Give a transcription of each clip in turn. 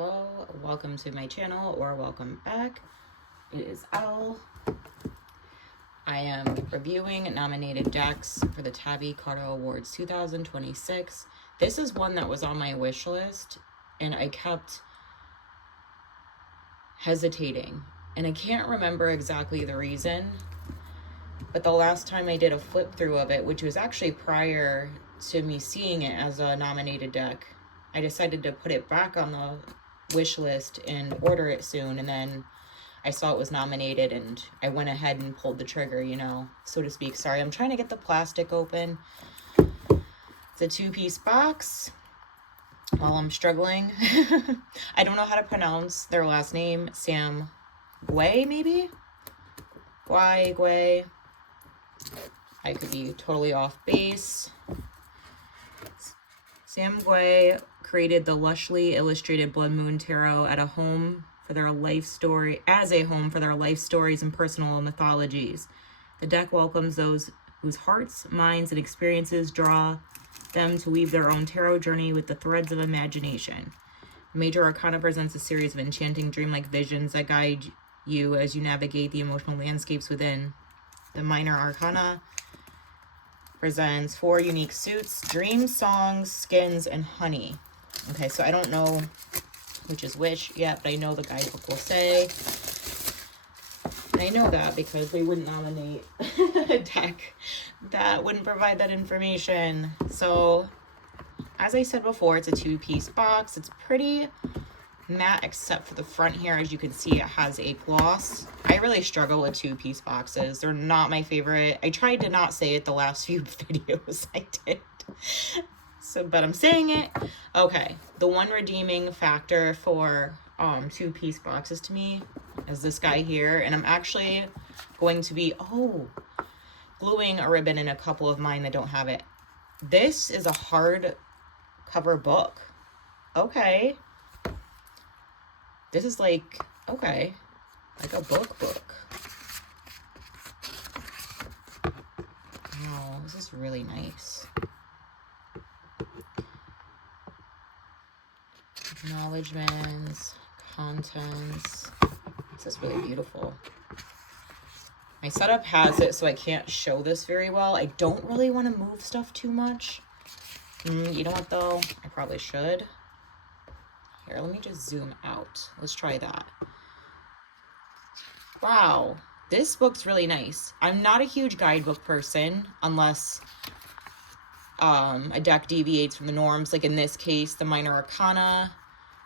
Hello, welcome to my channel, or welcome back. It is Owl. I am reviewing nominated decks for the TABI CARTA Awards 2026. This is one that was on my wish list, and I kept hesitating, and I can't remember exactly the reason, but the last time I did a flip through of it, which was actually prior to me seeing it as a nominated deck, I decided to put it back on the wish list and order it soon, and then I saw it was nominated and I went ahead and pulled the trigger, you know, so to speak. Sorry, I'm trying to get the plastic open. It's a two-piece box while I'm struggling. I don't know how to pronounce their last name. Sam Gway, maybe? Gway. I could be totally off base. Sam Gway created the lushly illustrated Blood Moon Tarot as a home for their life stories and personal mythologies. The deck welcomes those whose hearts, minds, and experiences draw them to weave their own tarot journey with the threads of imagination. Major Arcana presents a series of enchanting dreamlike visions that guide you as you navigate the emotional landscapes within. The Minor Arcana presents 4 unique suits: dreams, songs, skins, and honey. Okay, so I don't know which is which yet, but I know the guidebook will say. And I know that because they wouldn't nominate a deck that wouldn't provide that information. So, as I said before, it's a 2-piece box. It's pretty matte except for the front here. As you can see, it has a gloss. I really struggle with 2-piece boxes. They're not my favorite. I tried to not say it the last few videos I did. But I'm saying it. Okay, the one redeeming factor for 2-piece boxes to me is this guy here, and I'm actually going to be gluing a ribbon in a couple of mine that don't have it. This is a hard cover book. Okay. This is like a book. Wow, this is really nice. Acknowledgements, contents. This is really beautiful. My setup has it so I can't show this very well. I don't really want to move stuff too much. You know what though? I probably should. Here, let me just zoom out. Let's try that. Wow, this book's really nice. I'm not a huge guidebook person unless a deck deviates from the norms. Like in this case, the Minor Arcana.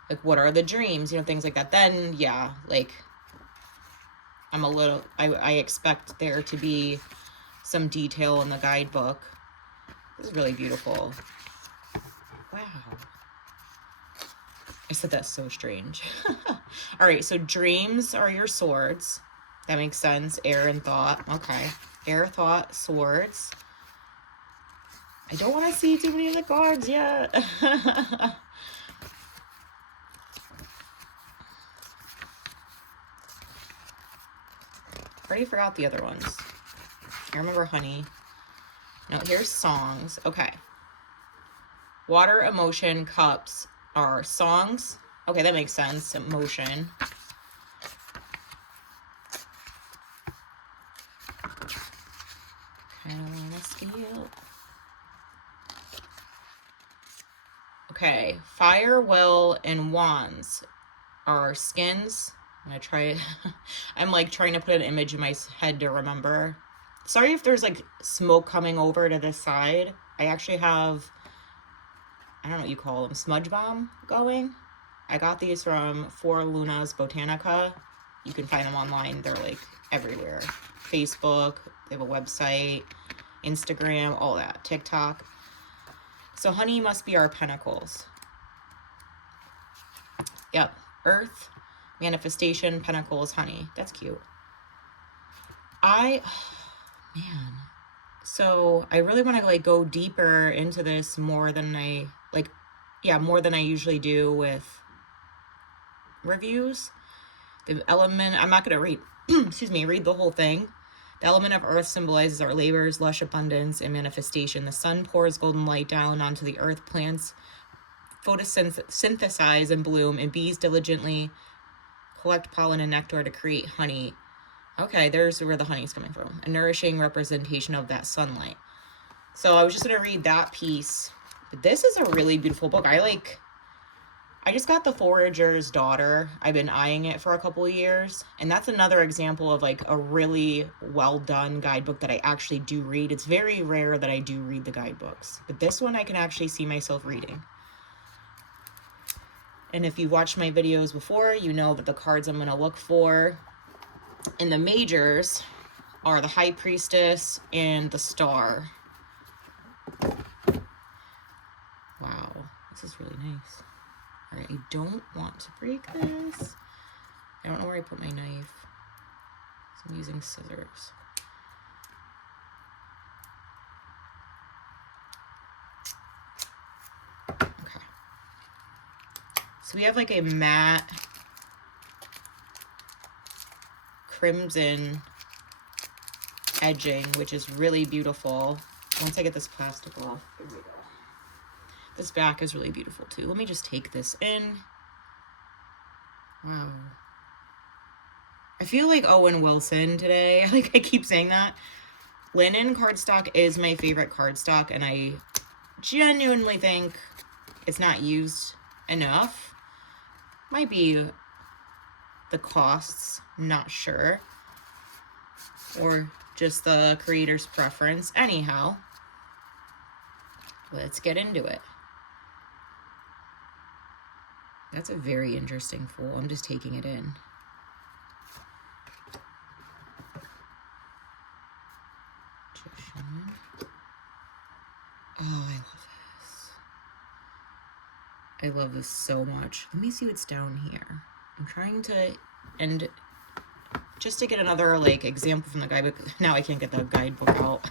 Like, what are the dreams? You know, things like that. Then, yeah, like, I expect there to be some detail in the guidebook. This is really beautiful. Wow. I said that's so strange. All right, so dreams are your swords. That makes sense. Air and thought. Okay. Air, thought, swords. I don't want to see too many of the cards yet. Already forgot the other ones. I remember honey. No, here's songs. Okay. Water, emotion, cups are songs. Okay, that makes sense. Emotion. Scale. Okay, fire, will, and wands are skins. I'm gonna try it. I'm like trying to put an image in my head to remember. Sorry if there's like smoke coming over to this side. I actually have, I don't know what you call them, smudge bomb going. I got these from Four Lunas Botanica. You can find them online. They're like everywhere. Facebook, they have a website, Instagram, all that, TikTok. So honey must be our pentacles. Yep, earth, manifestation, pentacles, honey. That's cute. Man. So I really want to like go deeper into this more than I usually do with reviews. The element, I'm not going to read, read the whole thing. The element of earth symbolizes our labors, lush abundance, and manifestation. The sun pours golden light down onto the earth, plants photosynthesize and bloom, and bees diligently collect pollen and nectar to create honey. Okay, there's where the honey's coming from. A nourishing representation of that sunlight. So I was just going to read that piece. But this is a really beautiful book. I just got The Forager's Daughter. I've been eyeing it for a couple of years. And that's another example of like a really well done guidebook that I actually do read. It's very rare that I do read the guidebooks. But this one I can actually see myself reading. And if you've watched my videos before, you know that the cards I'm going to look for in the majors are the High Priestess and the Star. Wow, this is really nice. All right, I don't want to break this. I don't know where I put my knife, so I'm using scissors. Okay. So we have like a matte crimson edging, which is really beautiful. Once I get this plastic off, here we go. This back is really beautiful too. Let me just take this in. Wow. I feel like Owen Wilson today. Like I keep saying that. Linen cardstock is my favorite cardstock, and I genuinely think it's not used enough. Might be the costs, not sure. Or just the creator's preference. Anyhow, let's get into it. That's a very interesting fool. I'm just taking it in. Oh, I love this. I love this so much. Let me see what's down here. I'm trying to, and just to get another like example from the guidebook. Now I can't get the guidebook out.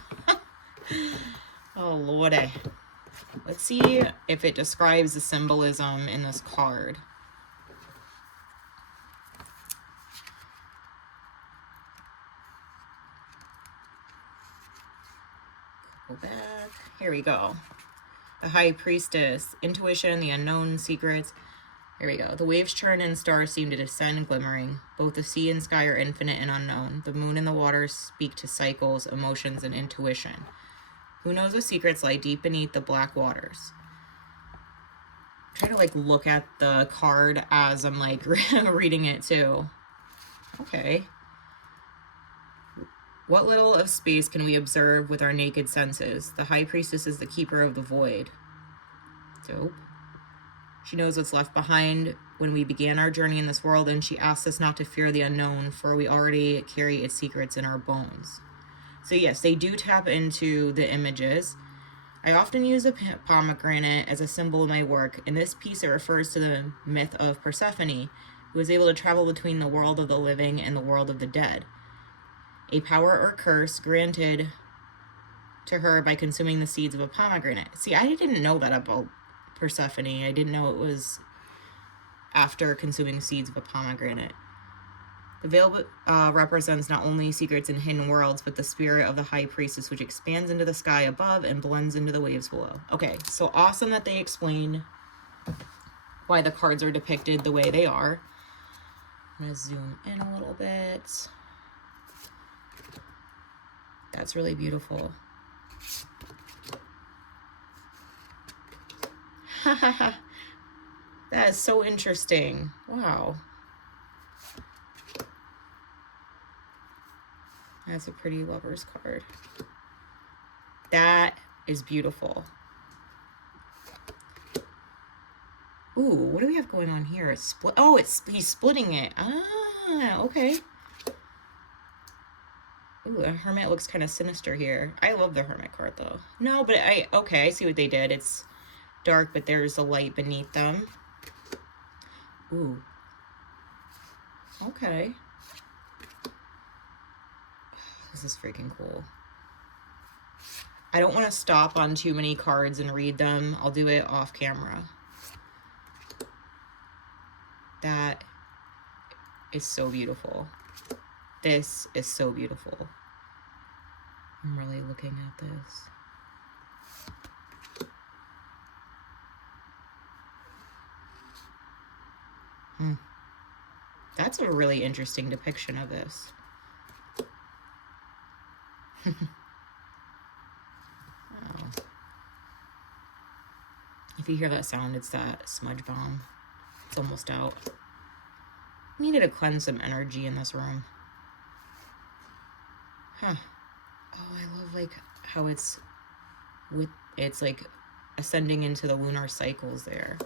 Oh, Lordy. Let's see if it describes the symbolism in this card. Go back. Here we go. The High Priestess. Intuition, the unknown, secrets. Here we go. The waves churn and stars seem to descend glimmering. Both the sea and sky are infinite and unknown. The moon and the waters speak to cycles, emotions, and intuition. Who knows what secrets lie deep beneath the black waters? Try to like look at the card as I'm like reading it too. Okay. What little of space can we observe with our naked senses? The High Priestess is the keeper of the void. Dope. She knows what's left behind when we began our journey in this world, and she asks us not to fear the unknown, for we already carry its secrets in our bones. So yes, they do tap into the images. I often use a pomegranate as a symbol in my work. In this piece, it refers to the myth of Persephone, who was able to travel between the world of the living and the world of the dead. A power or curse granted to her by consuming the seeds of a pomegranate. See, I didn't know that about Persephone. I didn't know it was after consuming seeds of a pomegranate. The veil represents not only secrets and hidden worlds, but the spirit of the High Priestess, which expands into the sky above and blends into the waves below. Okay, so awesome that they explain why the cards are depicted the way they are. I'm going to zoom in a little bit. That's really beautiful. That is so interesting. Wow. That's a pretty lover's card. That is beautiful. Ooh, what do we have going on here? It's split. Oh, he's splitting it. Ah, okay. Ooh, the Hermit looks kind of sinister here. I love the Hermit card though. No, but okay, I see what they did. It's dark, but there's a light beneath them. Ooh. Okay. This is freaking cool. I don't want to stop on too many cards and read them. I'll do it off camera. That is so beautiful. This is so beautiful. I'm really looking at this. That's a really interesting depiction of this. Oh. If you hear that sound, it's that smudge bomb. It's almost out. I needed to cleanse some energy in this room. Huh. Oh, I love like how it's like ascending into the lunar cycles there.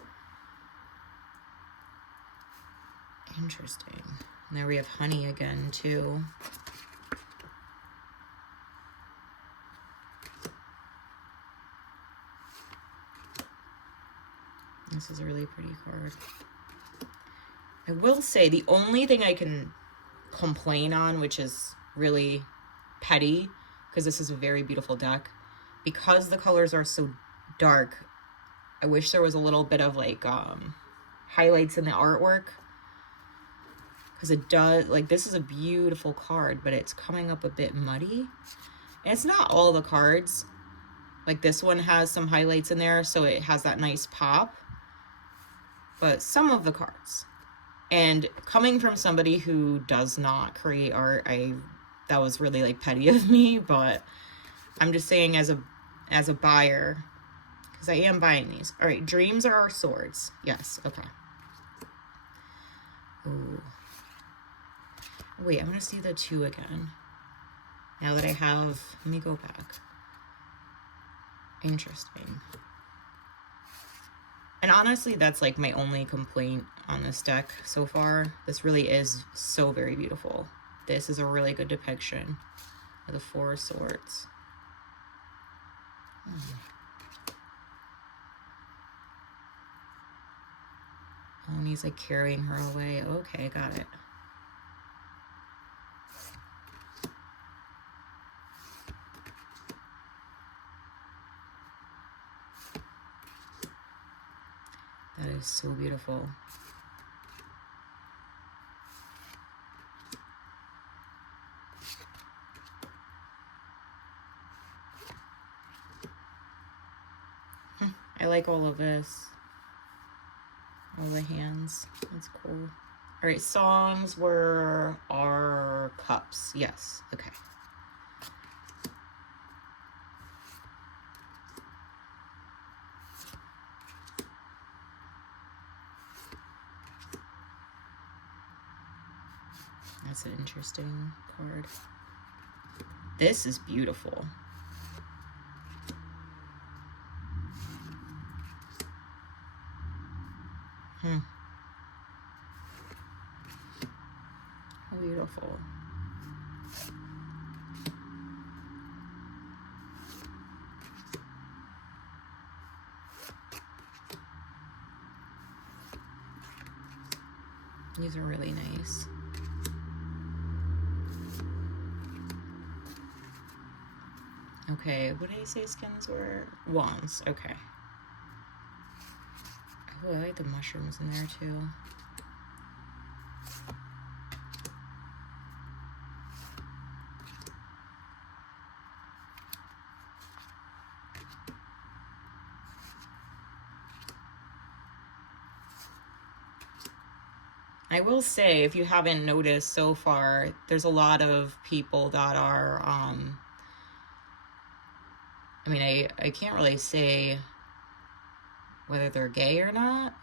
Interesting. And there we have honey again too. This is a really pretty card. I will say the only thing I can complain on, which is really petty, because this is a very beautiful deck, because the colors are so dark, I wish there was a little bit of like highlights in the artwork, because it does, like, this is a beautiful card, but it's coming up a bit muddy. And it's not all the cards. Like this one has some highlights in there, so it has that nice pop. But some of the cards, and coming from somebody who does not create art, that was really like petty of me, but I'm just saying as a buyer, because I am buying these. All right, dreams are our swords. Yes, okay. Ooh. Wait, I'm gonna see the 2 again. Now that I have, let me go back. Interesting. And honestly, that's like my only complaint on this deck so far. This really is so very beautiful. This is a really good depiction of the 4 of Swords. Oh, and he's like carrying her away. Okay, got it. That is so beautiful. I like all of this. All the hands. That's cool. All right, songs were our cups. Yes, okay. That's an interesting card. This is beautiful. How beautiful. These are really nice. Okay, what did I say skins were? Wands, okay. Oh, I like the mushrooms in there too. I will say, if you haven't noticed so far, there's a lot of people that are, I mean, I can't really say whether they're gay or not.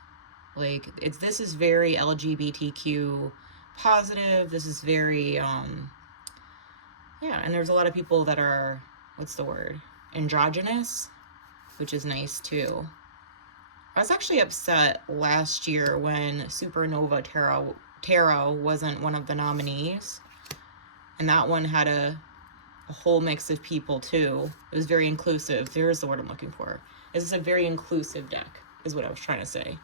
Like, this is very LGBTQ positive. This is very, yeah, and there's a lot of people that are, what's the word? Androgynous, which is nice too. I was actually upset last year when Supernova Tarot wasn't one of the nominees. And that one had a whole mix of people too. It was very inclusive. There's the word I'm looking for. This is a very inclusive deck, is what I was trying to say.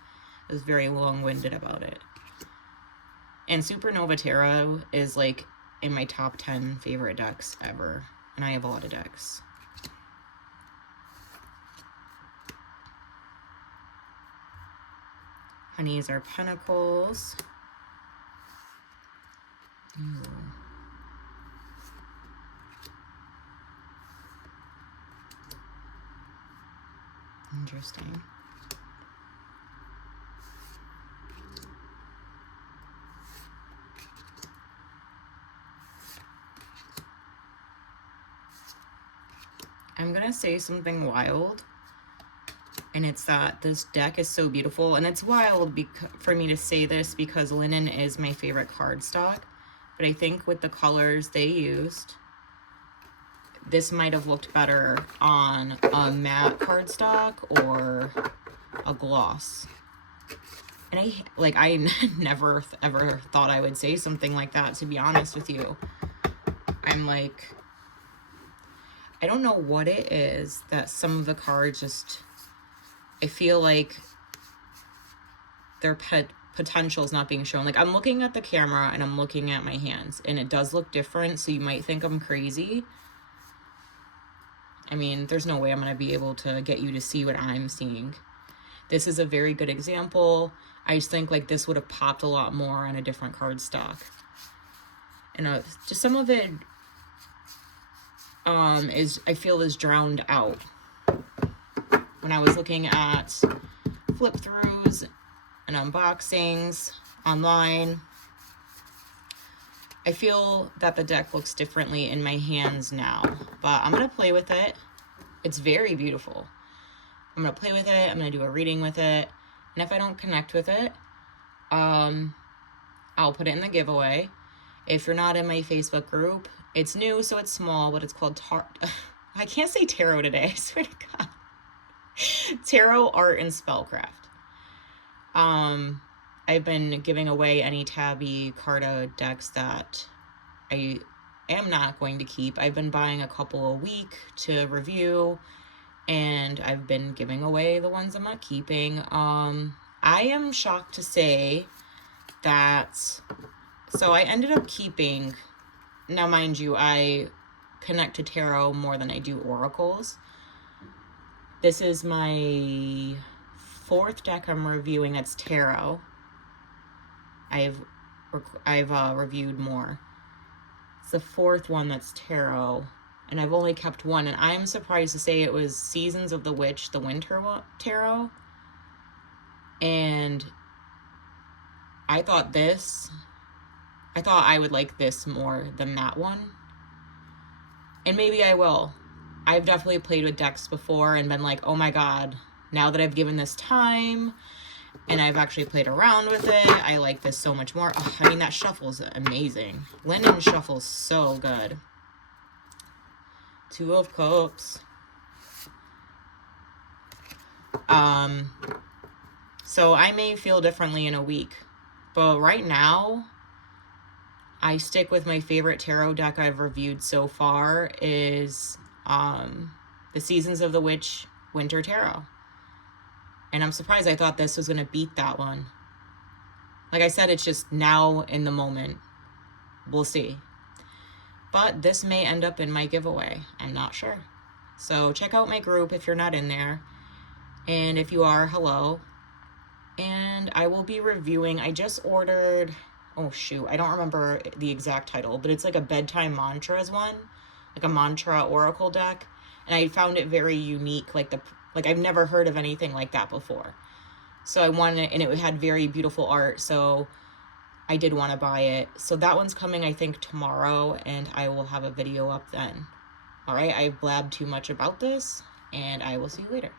I was very long-winded about it. And Supernova Tarot is like in my top 10 favorite decks ever. And I have a lot of decks. Honeys are pentacles. Ooh. Interesting. I'm gonna say something wild, and it's that this deck is so beautiful, and it's wild for me to say this because linen is my favorite cardstock, but I think with the colors they used, this might have looked better on a matte cardstock or a gloss. And I never ever thought I would say something like that, to be honest with you. I'm like, I don't know what it is that some of the cards just, I feel like their potential is not being shown. Like, I'm looking at the camera and I'm looking at my hands, and it does look different, so you might think I'm crazy. I mean, there's no way I'm going to be able to get you to see what I'm seeing. This is a very good example. I just think like this would have popped a lot more on a different cardstock. And just some of it I feel is drowned out. When I was looking at flip throughs and unboxings online, I feel that the deck looks differently in my hands now, but I'm going to play with it. It's very beautiful. I'm going to play with it. I'm going to do a reading with it. And if I don't connect with it, I'll put it in the giveaway. If you're not in my Facebook group, it's new, so it's small, but it's called I can't say tarot today, I swear to God. Tarot, Art, and Spellcraft. I've been giving away any TABI CARTA decks that I am not going to keep. I've been buying a couple a week to review, and I've been giving away the ones I'm not keeping. I am shocked to say that, so I ended up keeping, now mind you, I connect to tarot more than I do oracles. This is my 4th deck I'm reviewing that's tarot. I've reviewed more. It's the 4th one that's tarot, and I've only kept one, and I'm surprised to say it was Seasons of the Witch, the winter tarot. And I thought I would like this more than that one. And maybe I will. I've definitely played with decks before and been like, oh my God, now that I've given this time and I've actually played around with it, I like this so much more. Oh, I mean, that shuffle's amazing. Linen shuffle's so good. 2 of Cups. So I may feel differently in a week, but right now I stick with my favorite tarot deck I've reviewed so far is the Seasons of the Witch Winter Tarot. And I'm surprised. I thought this was going to beat that one. Like I said, it's just now in the moment. We'll see. But this may end up in my giveaway. I'm not sure. So check out my group if you're not in there. And if you are, hello. And I will be reviewing, I just ordered, oh shoot, I don't remember the exact title, but it's like a bedtime mantras one, like a mantra oracle deck. And I found it very unique, like I've never heard of anything like that before. So I wanted it, and it had very beautiful art, so I did want to buy it. So that one's coming, I think, tomorrow, and I will have a video up then. All right, I've blabbed too much about this, and I will see you later.